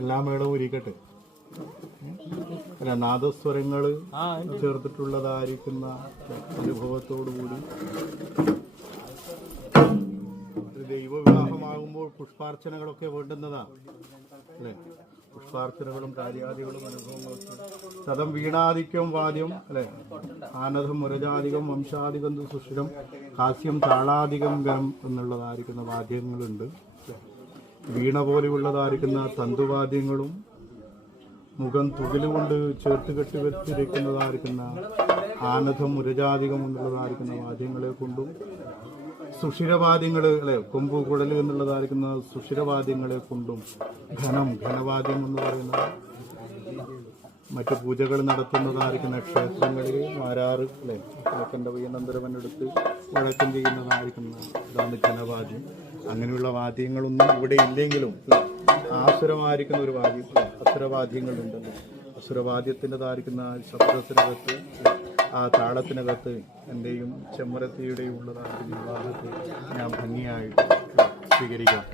എല്ലാ മേളവും ഇരിക്കട്ടെ. അല്ല, നാദസ്വരങ്ങൾ ചേർത്തിട്ടുള്ളതായിരിക്കുന്ന അനുഭവത്തോടുകൂടി ദൈവവിവാഹമാകുമ്പോൾ പുഷ്പാർച്ചനകളൊക്കെ വേണ്ടുന്നതാണ് അല്ലേ? പുഷ്പാർച്ചനകളും കാര്യാദികളും അനുഭവങ്ങളൊക്കെ സദം വീണാധിക്യം വാദ്യം അല്ലെ, ആനന്ദം മുരജാധികം വംശാധികം സുഷിരം ഹാസ്യം താളാധികം ഗരം എന്നുള്ളതായിരിക്കുന്ന വാദ്യങ്ങളുണ്ട്. വീണ പോലെയുള്ളതായിരിക്കുന്ന തന്തുവാദ്യങ്ങളും മുഖം തുകിലുകൊണ്ട് ചേർത്ത് കെട്ടിവെച്ചിരിക്കുന്നതായിരിക്കുന്ന ആനന്ദം മുരജാധികം എന്നുള്ളതായിരിക്കുന്ന വാദ്യങ്ങളെ കൊണ്ടും സുഷിരവാദ്യങ്ങൾ അല്ലെ, കൊമ്പ് കുഴൽ എന്നുള്ളതായിരിക്കുന്ന സുഷിരവാദ്യങ്ങളെ കൊണ്ടും ഘനവാദ്യം എന്ന് പറയുന്നത് മറ്റു പൂജകൾ നടത്തുന്നതായിരിക്കുന്ന ക്ഷേത്രങ്ങളിൽ മാരാറ് അല്ലെ, കിഴക്കൻ്റെ വീണന്തരവനെടുത്ത് വഴക്കം ചെയ്യുന്നതായിരിക്കുന്ന ഇതാണ് ഘനവാദ്യം. അങ്ങനെയുള്ള വാദ്യങ്ങളൊന്നും ഇവിടെ ഇല്ലെങ്കിലും ആസുരമായിരിക്കുന്ന ഒരു വാദ്യം, അസുരവാദ്യങ്ങളുണ്ടല്ലോ. അസുരവാദ്യത്തിൻ്റെതായിരിക്കുന്ന ശബ്ദത്തിനകത്ത്, ആ താളത്തിനകത്ത് എൻ്റെയും ചെമ്മരത്തിയുടെയും ഉള്ളതായിരിക്കുന്ന വിവാഹത്തെ ഞാൻ ഭംഗിയായിട്ട് സ്വീകരിക്കാം.